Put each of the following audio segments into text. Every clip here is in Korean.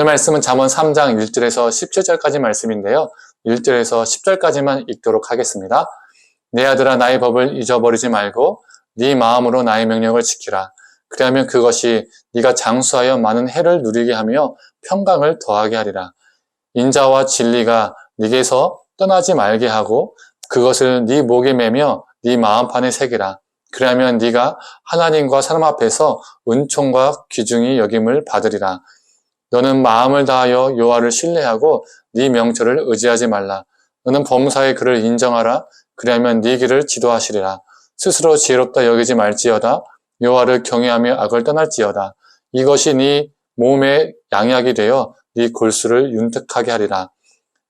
오늘 말씀은 잠언 3장 1절에서 17절까지 말씀인데요. 1절에서 10절까지만 읽도록 하겠습니다. 내 아들아 나의 법을 잊어버리지 말고 네 마음으로 나의 명령을 지키라. 그리하면 그것이 네가 장수하여 많은 해를 누리게 하며 평강을 더하게 하리라. 인자와 진리가 네게서 떠나지 말게 하고 그것을 네 목에 매며 네 마음판에 새기라. 그리하면 네가 하나님과 사람 앞에서 은총과 귀중히 여김을 받으리라. 너는 마음을 다하여 여호와를 신뢰하고 네 명철을 의지하지 말라. 너는 범사의 그를 인정하라. 그리하면 네 길을 지도하시리라. 스스로 지혜롭다 여기지 말지어다. 여호와를 경외하며 악을 떠날지어다. 이것이 네 몸의 양약이 되어 네 골수를 윤택하게 하리라.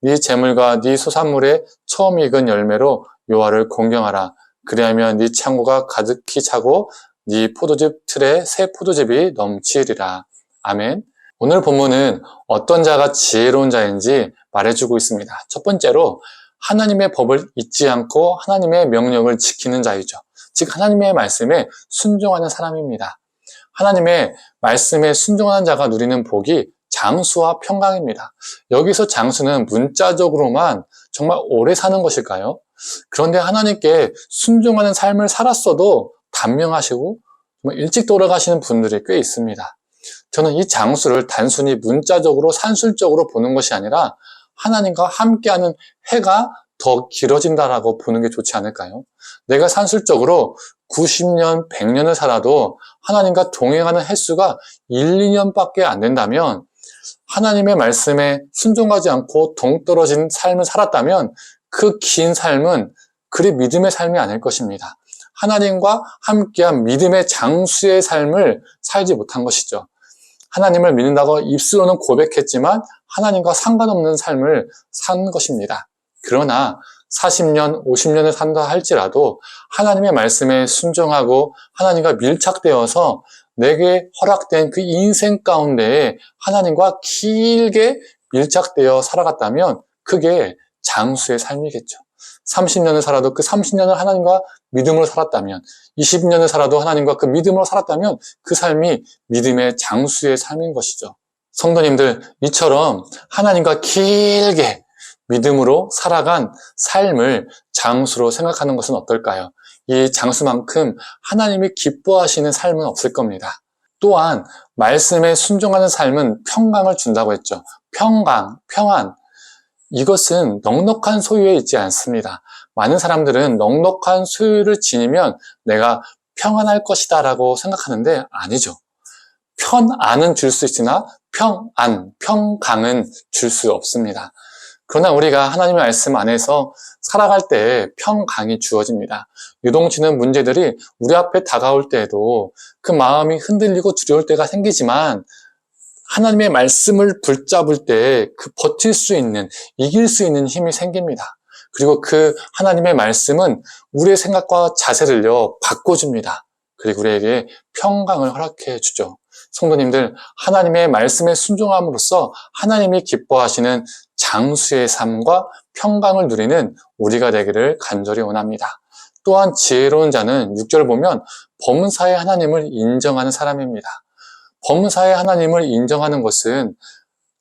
네 재물과 네 소산물의 처음 익은 열매로 여호와를 공경하라. 그리하면 네 창고가 가득히 차고 네 포도즙 틀에 새 포도즙이 넘치리라. 아멘. 오늘 본문은 어떤 자가 지혜로운 자인지 말해주고 있습니다. 첫 번째로 하나님의 법을 잊지 않고 하나님의 명령을 지키는 자이죠. 즉 하나님의 말씀에 순종하는 사람입니다. 하나님의 말씀에 순종하는 자가 누리는 복이 장수와 평강입니다. 여기서 장수는 문자적으로만 정말 오래 사는 것일까요? 그런데 하나님께 순종하는 삶을 살았어도 단명하시고 일찍 돌아가시는 분들이 꽤 있습니다. 저는 이 장수를 단순히 문자적으로 산술적으로 보는 것이 아니라 하나님과 함께하는 해가 더 길어진다라고 보는 게 좋지 않을까요? 내가 산술적으로 90년, 100년을 살아도 하나님과 동행하는 횟수가 1, 2년밖에 안 된다면 하나님의 말씀에 순종하지 않고 동떨어진 삶을 살았다면 그 긴 삶은 그리 믿음의 삶이 아닐 것입니다. 하나님과 함께한 믿음의 장수의 삶을 살지 못한 것이죠. 하나님을 믿는다고 입술로는 고백했지만 하나님과 상관없는 삶을 산 것입니다. 그러나 40년, 50년을 산다 할지라도 하나님의 말씀에 순종하고 하나님과 밀착되어서 내게 허락된 그 인생 가운데에 하나님과 길게 밀착되어 살아갔다면 그게 장수의 삶이겠죠. 30년을 살아도 그 30년을 하나님과 믿음으로 살았다면 20년을 살아도 하나님과 그 믿음으로 살았다면 그 삶이 믿음의 장수의 삶인 것이죠. 성도님들, 이처럼 하나님과 길게 믿음으로 살아간 삶을 장수로 생각하는 것은 어떨까요? 이 장수만큼 하나님이 기뻐하시는 삶은 없을 겁니다. 또한 말씀에 순종하는 삶은 평강을 준다고 했죠. 평강, 평안. 이것은 넉넉한 소유에 있지 않습니다. 많은 사람들은 넉넉한 소유를 지니면 내가 평안할 것이다 라고 생각하는데 아니죠. 편안은 줄 수 있으나 평안, 평강은 줄 수 없습니다. 그러나 우리가 하나님의 말씀 안에서 살아갈 때 평강이 주어집니다. 유동치는 문제들이 우리 앞에 다가올 때에도 그 마음이 흔들리고 두려울 때가 생기지만 하나님의 말씀을 붙잡을 때 그 버틸 수 있는, 이길 수 있는 힘이 생깁니다. 그리고 그 하나님의 말씀은 우리의 생각과 자세를요, 바꿔줍니다. 그리고 우리에게 평강을 허락해 주죠. 성도님들, 하나님의 말씀에 순종함으로써 하나님이 기뻐하시는 장수의 삶과 평강을 누리는 우리가 되기를 간절히 원합니다. 또한 지혜로운 자는 6절을 보면 범사의 하나님을 인정하는 사람입니다. 범사의 하나님을 인정하는 것은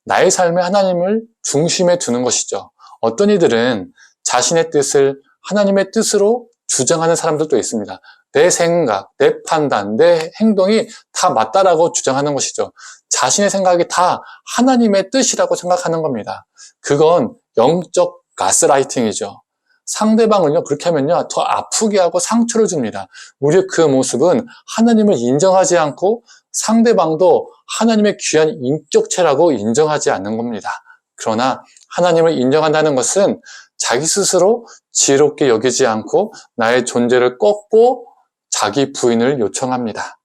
나의 삶에 하나님을 중심에 두는 것이죠. 어떤 이들은 자신의 뜻을 하나님의 뜻으로 주장하는 사람들도 있습니다. 내 생각, 내 판단, 내 행동이 다 맞다라고 주장하는 것이죠. 자신의 생각이 다 하나님의 뜻이라고 생각하는 겁니다. 그건 영적 가스라이팅이죠. 상대방을요, 그렇게 하면요, 더 아프게 하고 상처를 줍니다. 우리의 그 모습은 하나님을 인정하지 않고 상대방도 하나님의 귀한 인격체라고 인정하지 않는 겁니다. 그러나 하나님을 인정한다는 것은 자기 스스로 지혜롭게 여기지 않고 나의 존재를 꺾고 자기 부인을 요청합니다.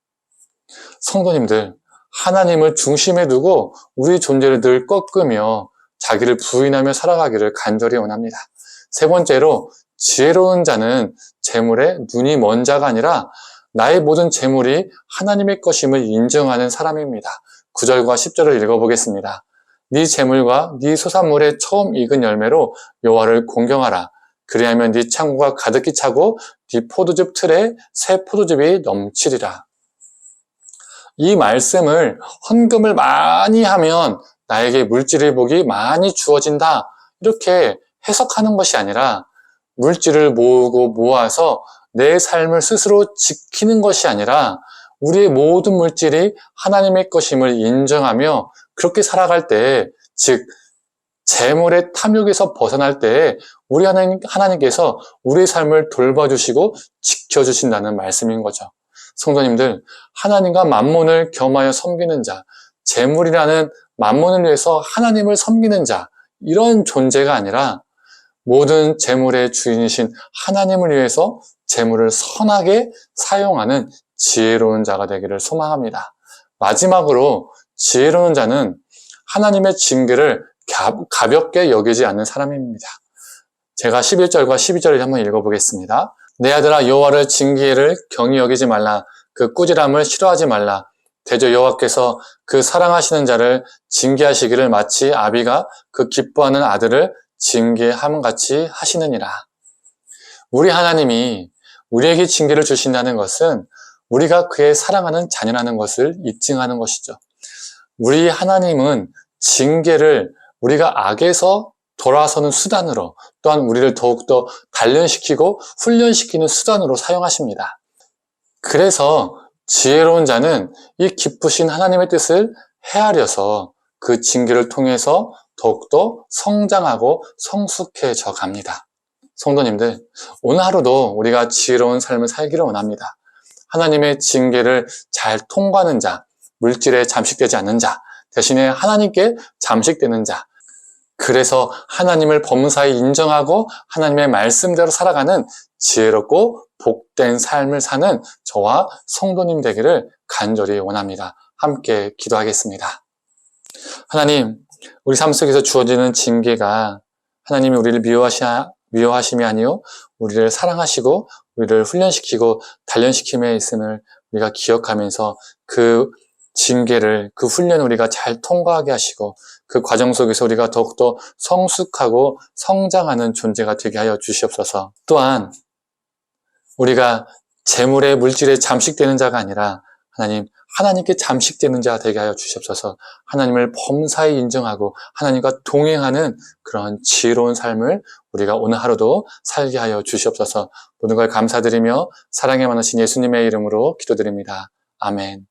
성도님들, 하나님을 중심에 두고 우리 존재를 늘 꺾으며 자기를 부인하며 살아가기를 간절히 원합니다. 세 번째로, 지혜로운 자는 재물에 눈이 먼 자가 아니라 나의 모든 재물이 하나님의 것임을 인정하는 사람입니다. 9절과 10절을 읽어보겠습니다. 네 재물과 네 소산물의 처음 익은 열매로 여호와를 공경하라. 그리하면 네 창고가 가득히 차고 네 포도즙 틀에 새 포도즙이 넘치리라. 이 말씀을 헌금을 많이 하면 나에게 물질의 복이 많이 주어진다. 이렇게 해석하는 것이 아니라 물질을 모으고 모아서 내 삶을 스스로 지키는 것이 아니라 우리의 모든 물질이 하나님의 것임을 인정하며 그렇게 살아갈 때, 즉 재물의 탐욕에서 벗어날 때 우리 하나님께서 우리의 삶을 돌봐주시고 지켜주신다는 말씀인 거죠. 성도님들, 하나님과 만몬을 겸하여 섬기는 자, 재물이라는 만몬을 위해서 하나님을 섬기는 자, 이런 존재가 아니라 모든 재물의 주인이신 하나님을 위해서 재물을 선하게 사용하는 지혜로운 자가 되기를 소망합니다. 마지막으로 지혜로운 자는 하나님의 징계를 가볍게 여기지 않는 사람입니다. 제가 11절과 12절을 한번 읽어보겠습니다. 내 아들아, 여호와를 징계를 경히 여기지 말라. 그 꾸지람을 싫어하지 말라. 대저 여호와께서 그 사랑하시는 자를 징계하시기를 마치 아비가 그 기뻐하는 아들을 징계함 같이 하시느니라. 우리 하나님이 우리에게 징계를 주신다는 것은 우리가 그의 사랑하는 자녀라는 것을 입증하는 것이죠. 우리 하나님은 징계를 우리가 악에서 돌아서는 수단으로, 또한 우리를 더욱더 단련시키고 훈련시키는 수단으로 사용하십니다. 그래서 지혜로운 자는 이 기쁘신 하나님의 뜻을 헤아려서 그 징계를 통해서 더욱더 성장하고 성숙해져 갑니다. 성도님들, 오늘 하루도 우리가 지혜로운 삶을 살기를 원합니다. 하나님의 징계를 잘 통과하는 자, 물질에 잠식되지 않는 자, 대신에 하나님께 잠식되는 자, 그래서 하나님을 범사에 인정하고 하나님의 말씀대로 살아가는 지혜롭고 복된 삶을 사는 저와 성도님 되기를 간절히 원합니다. 함께 기도하겠습니다. 하나님, 우리 삶 속에서 주어지는 징계가 하나님이 우리를 미워하심이 아니요 우리를 사랑하시고 우리를 훈련시키고 단련시킴에 있음을 우리가 기억하면서 그 징계를, 그 훈련을 우리가 잘 통과하게 하시고 그 과정 속에서 우리가 더욱더 성숙하고 성장하는 존재가 되게 하여 주시옵소서. 또한 우리가 재물의 물질에 잠식되는 자가 아니라 하나님께 잠식되는 자가 되게 하여 주시옵소서. 하나님을 범사에 인정하고 하나님과 동행하는 그런 지혜로운 삶을 우리가 오늘 하루도 살게 하여 주시옵소서. 모든 걸 감사드리며 사랑에 많으신 예수님의 이름으로 기도드립니다. 아멘.